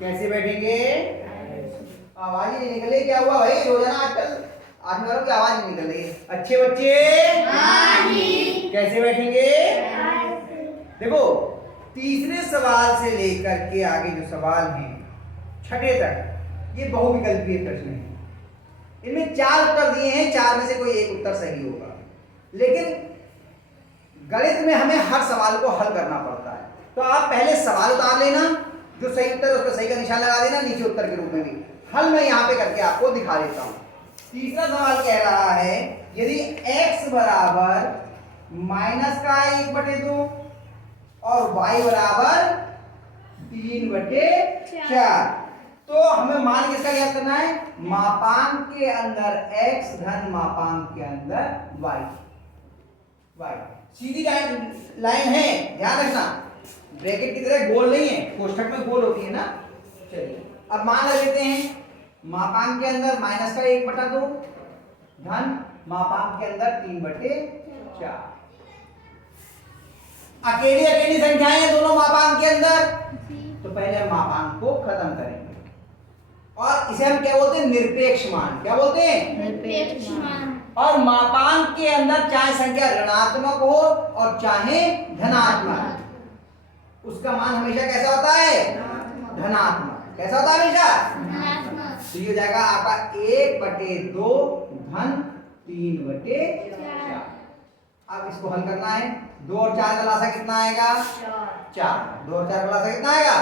कैसे बैठेंगे? आवाज ही नहीं निकल रही, क्या हुआ भाई? रोजाना आजकल आदमी वालों की आवाज नहीं निकल रही है। अच्छे बच्चे कैसे बैठेंगे? देखो, तीसरे सवाल से लेकर के आगे जो सवाल हैं छठे तक, ये बहुविकल्पीय प्रश्न है। इनमें 4 उत्तर दिए हैं, 4 में से कोई एक उत्तर सही होगा। लेकिन गणित में हमें हर सवाल को हल करना पड़ता है। तो आप पहले सवाल उतार लेना, जो सही उत्तर है उस पर सही का निशान लगा देना, नीचे उत्तर के रूप में भी। हल मैं यहाँ पे करके आपको दिखा देता हूँ। तीसरा सवाल कह रहा है यदि x बराबर माइनस का 1/2 और y बराबर 3/4, तो हमें मान किसका ज्ञात करना है? मापांक के अंदर x धन मापांक के अंदर y। सीधी लाइन है, ध्यान रखना, ब्रैकेट की तरह गोल नहीं है, कोष्ठक में गोल होती है ना। चलिए अब मान लेते हैं मापांक के अंदर माइनस का 1/2 धन मापांक के अंदर 3/4। अकेली अकेली संख्याएं हैं दोनों मापांक के अंदर, तो पहले हम मापांक को खत्म करेंगे और इसे हम क्या बोलते हैं? निरपेक्ष मान। क्या बोलते हैं? निरपेक्ष मान। और मापांक के अंदर चाहे संख्या ऋणात्मक हो और चाहे धनात्मक, उसका मान हमेशा कैसा होता है? धनात्मक। कैसा होता है? हमेशा। तो ये हो जाएगा आपका 1/2 धन 3/4। अब इसको हल करना है। 2 और 4 का लासा कितना आएगा? 4। 2 और 4 का लासा कितना आएगा?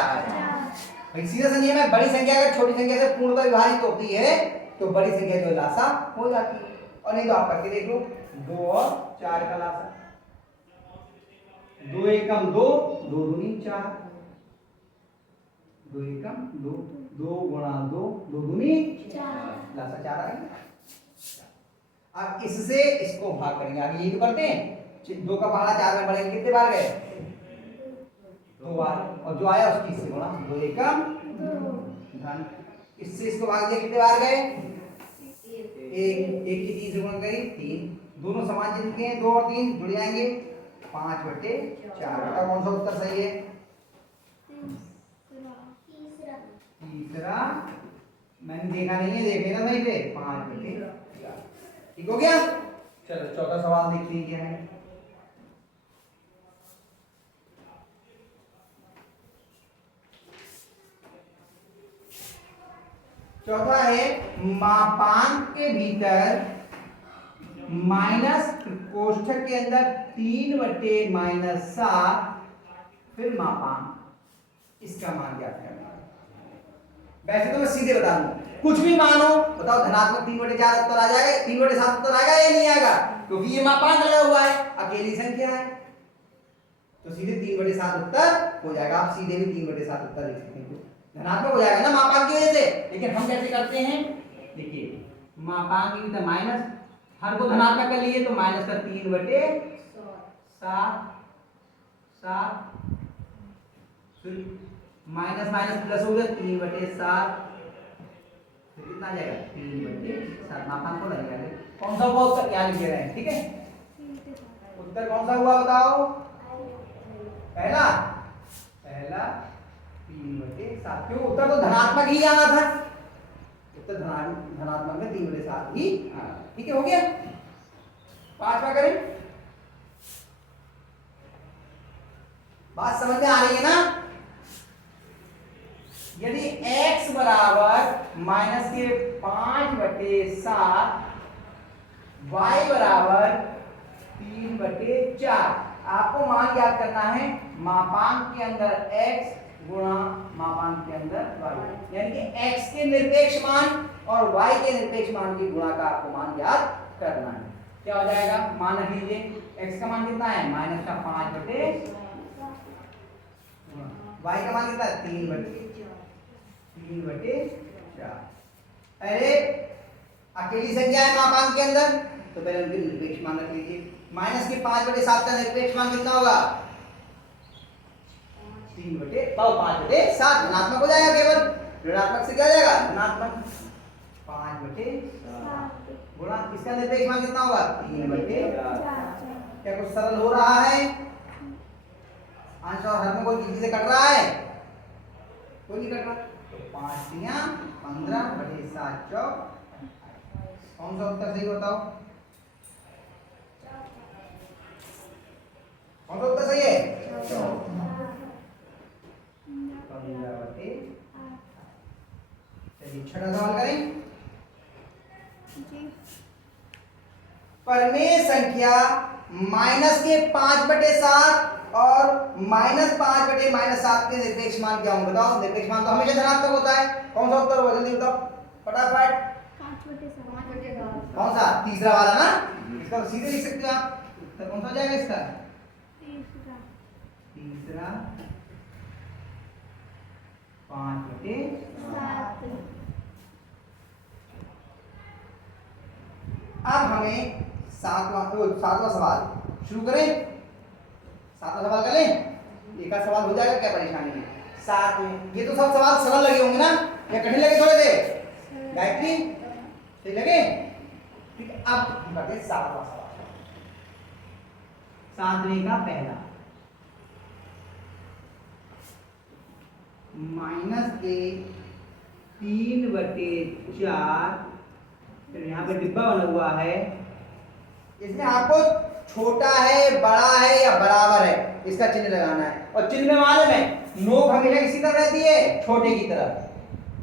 भाई सीधा सा नियम है, बड़ी संख्या अगर छोटी संख्या से पूर्णतः विभाजित होती है तो बड़ी संख्या जो लासा हो जाती है। और नहीं तो आप करके देख लो, 2 और 4 का लासा, 2 एकम 2, 2 दूनी 4, 2 एकम 2, 2 गुणा 2, 2 दूनी 4, लासा 4 आ गया। अब इससे इसको भाग करेंगे, आगे यही तो करते हैं। 2 का पहाड़ा 4 में बढ़ेंगे, कितने बार गए? 2 बार, और जो आया उसकी इससे गुणा, 2 एकम 2 धन, इससे इसको भाग दिया, कितने बार गए? 1 की 3 से गुणा करी 3, दोनों समान चिन्ह के हैं, 2 और 3 जुड़ जाएंगे, 5/4। बेटा कौन सा उत्तर सही है? तीसरा। मैंने देखा नहीं है, देख लेना सही से, 5/4। ठीक हो गया। चलो चौथा सवाल देखते हैं क्या है। चौथा है मापांक के भीतर माइनस कोष्ठक के अंदर 3/-7 फिर मापांक, इसका मान ज्ञात करना है। वैसे तो मैं सीधे बता दूं, कुछ भी मानो बताओ, धनात्मक 3/4 उत्तर आ जाएगा, 3/7 उत्तर आएगा या नहीं आएगा? क्योंकि ये मापांक लगा हुआ है, अकेली संख्या है, तो सीधे 3/7 उत्तर हो जाएगा। आप सीधे भी 3/7 उत्तर लिख सकते हैं, धनात्मक हो जाएगा ना मापांक की वजह से। लेकिन हम कैसे करते हैं? देखिए, मापांक की तो माइनस, हर को धनात्मक कर लिए तो माइनस का 3/7, फिर माइनस माइनस प्लस हो गया 3/7, फिर कितना आ जाएगा? 3/7। मापांक को लगेगा, कौन सा हुआ उत्तर क्या लिख रहे हैं? ठीक है, उत्तर कौन सा हुआ बताओ? पहला 3/7। क्यों? उत्तर तो धनात्मक ही आना था, उत्तर धनात्मक में 3/7 ही आना। ठीक है, हो गया। 5वां करें, बात समझ में आ रही है ना? यदि x बराबर माइनस के 5/7, y बराबर 3/4, आपको मान याद करना है मापांक के अंदर x गुणा मापांक के अंदर y, यानी कि x के निरपेक्ष मान और y के निरपेक्ष मान की गुणा का आपको मान याद करना है। क्या हो जाएगा? मान रख लीजिए, x का मान कितना है? माइनस का 5/, y का मान कितना है? 3/4। अरे अकेली संख्या है मापांक के अंदर, तो पहले उनके निरपेक्ष मान रख लीजिए। माइनस के 5/7 का निरपेक्ष मान कितना होगा? 5/7, धनात्मक हो जाएगा, केवल ऋणात्मक से क्या हो जाएगा? धनात्मक। 5/7 गुणा इसका निरपेक्ष मान कितना होगा? 3/4। क्या कुछ सरल हो रहा है? अंश और हर में कोई किसी से कट रहा है? कोई नहीं कट रहा। तो 5 तिया 15/7 चौक 28। कौन सा उत्तर सही बताओ? कौन सा उत्तर सही है? 15/8। चलिए छठा सवाल करें। परमेय संख्या माइनस के 5/7 और -5/-7 के निरपेक्ष मान क्या होंगे बताओ? निरपेक्ष मान तो हमेशा धनात्मक होता है। कौन सा उत्तर होगा जल्दी बताओ फटाफट। 5/7। कौन सा? तीसरा वाला ना। इसका तो सीधे लिख सकते हो आप। उत्तर कौन सा हो जाएगा इसका? तीसरा 5/7। अब हमें सातवां सवाल शुरू करें। सातवां सवाल करें। एक का सवाल हो जाएगा, क्या परेशानी है? सातवें ये तो सब सवाल सरल लगे होंगे ना, या कठिन लगे थोड़े थे? गायत्री सही लगे? ठीक है, अब हम करते हैं सातवां सवाल। सातवें का पहला -3/4। यहाँ पे डिब्बा बना हुआ है, इसमें आपको छोटा है, बड़ा है या बराबर है इसका चिन्ह लगाना है। और चिन्ह में मालूम है नोक हमेशा किसी तरफ रहती है? छोटे की तरफ।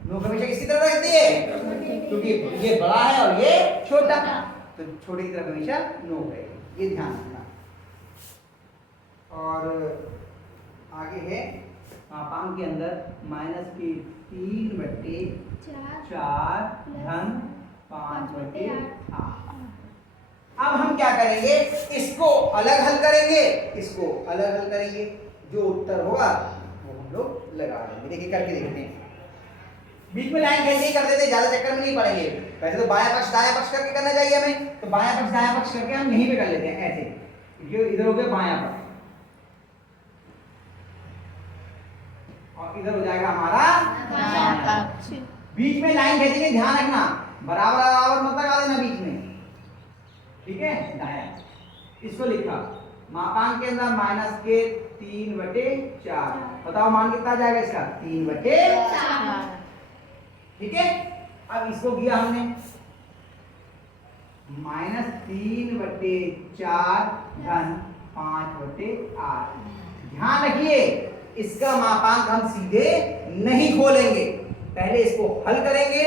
नोक हमेशा किसी तरफ रहती है? क्योंकि ये बड़ा है और ये छोटा, तो छोटे की तरफ हमेशा नोक रहेगी, ये ध्यान रखना। और आगे है मापांक के अंदर -3/4 धन 5/8। अब हम क्या करेंगे? इसको अलग हल करेंगे, इसको अलग हल करेंगे। जो उत्तर होगा वो हम लोग लगा देंगे। देखिए करके देखते हैं। बीच में लाइन खींच के कर देते, ज्यादा चक्कर में नहीं पड़ेंगे। वैसे तो बायां पक्ष दायां पक्ष करके करना चाहिए हमें, तो बायां पक्ष दायां पक्ष करके हम यहीं पे कर लेते हैं ऐसे। ये इधर हो गया बायां पक्ष और इधर हो जाएगा हमारा दायां पक्ष। बीच में लाइन खींचेंगे, ध्यान रखना बराबर बराबर मत लगा देना बीच में, ठीक है? दायां इसको लिखा मापांक के अंदर -3/4। बताओ मान कितना जाएगा इसका? 3/4, ठीक है? अब इसको किया हमने -3/4 धन 5/8। ध्यान रखिए इसका मापांक हम सीधे नहीं खोलेंगे, पहले इसको हल करेंगे।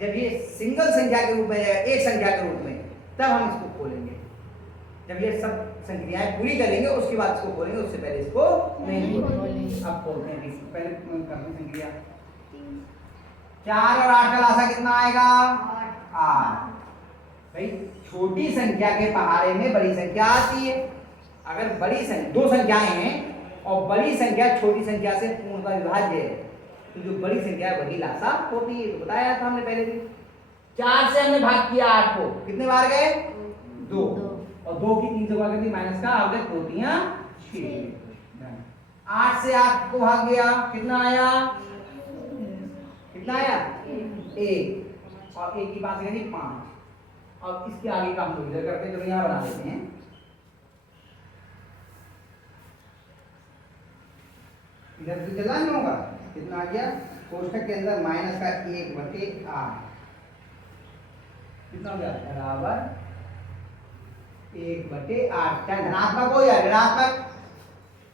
जब ये सिंगल संख्या के रूप में जाएगा, एक संख्या के रूप में, तब हम इसको खोलेंगे। जब ये सब संख्याएं पूरी करेंगे उसके बाद इसको खोलेंगे, उससे पहले इसको नहीं खोलेंगे। अब खोलते हैं, पहले करते हैं संख्या। 4 और 8 का लासा कितना आएगा? 8। भाई छोटी संख्या के पहाड़े में बड़ी संख्या आती है। अगर बड़ी संख्या, दो संख्याएं हैं और बड़ी संख्या छोटी संख्या से पूर्णतः विभाज्य है, तो जो बड़ी संख्या है वही लासा होती है। तो बताया था हमने पहले भी। 4 से हमने भाग किया 8 को, कितने बार गए? 2। और 2 की 3 से भाग करती माइनस का हो गया 2 तिया 6। 8 से 8 को भाग गया, कितना आया? कितना आया? 1। और 1 की बात करें 5। अब इसके आगे का हम लोग इधर करते हैं, तो यहाँ बना देते हैं। इधर तो चला नहीं होगा, कितना आ गया? कोष्ठक के अंदर माइनस का 1/8 कितना हो गया? बराबर 1/8। चाहे धनात्मक हो या ऋणात्मक,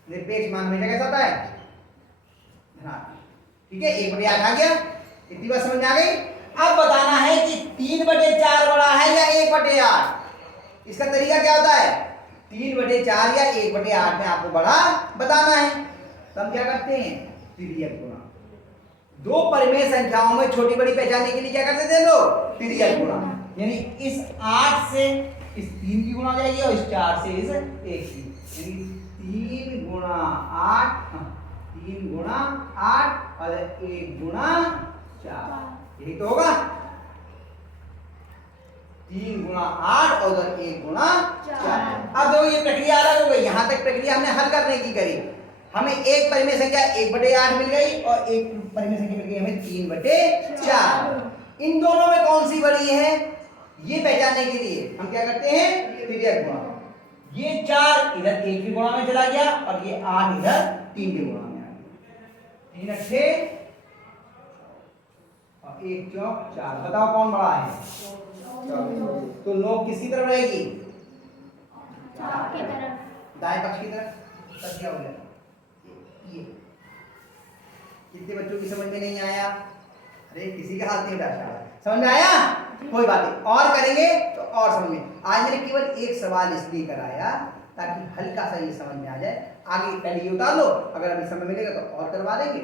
निरपेक्ष मान हमेशा कैसा होता है? धनात्मक, ठीक है? 1/8 आ गया। इतनी बात समझ में आ गई? अब बताना है कि 3/4 बड़ा है या 1/8। इसका तरीका क्या होता है? 3/4 या 1/8 में आपको बड़ा बताना है, तो हम क्या करते हैं? तिर्यक गुणा। दो परिमेय संख्याओं में छोटी बड़ी पहचानने के लिए क्या करते थे लोग? तिर्यक गुणा। यानी इस 8 से इस 3 की गुणा हो जाएगी और इस 4 से इस 1 की, यानी 3 गुणा 8, 3 गुणा 8 और 1 गुणा 4, यही तो होगा। 3 गुणा 8 और 1 गुणा 4। अब देखो ये प्रक्रिया अलग हो गई। यहां तक प्रक्रिया हमने हल करने की करी, हमें एक परिमेय संख्या 1/8 मिल गई और एक परिमेय संख्या मिल गई हमें 3/4। इन दोनों में कौन सी बड़ी है ये पहचानने के लिए हम क्या करते हैं? तिर्यक गुणा। ये 4 इधर 1 की गुणा में चला गया और ये 8 इधर 3 की गुणा में आ गया। 3 8 और 1 चौक 4। बताओ कौन बड़ा है? 24। तो नोक किसकी तरफ रहेगी? चौक की तरफ। दाएं पक्ष की तरफ। तब क्या हो गया? ये कितने बच्चों की समझ में नहीं आया? अरे किसी का हाथ नहीं उठा, समझ में आया? कोई बात नहीं, और करेंगे तो और समझ में। आज मैंने केवल एक सवाल इसलिए कराया ताकि हल्का सा ये समझ में आ जाए। आगे पहले ये उतार लो, अगर अभी समय मिलेगा तो और करवा देंगे।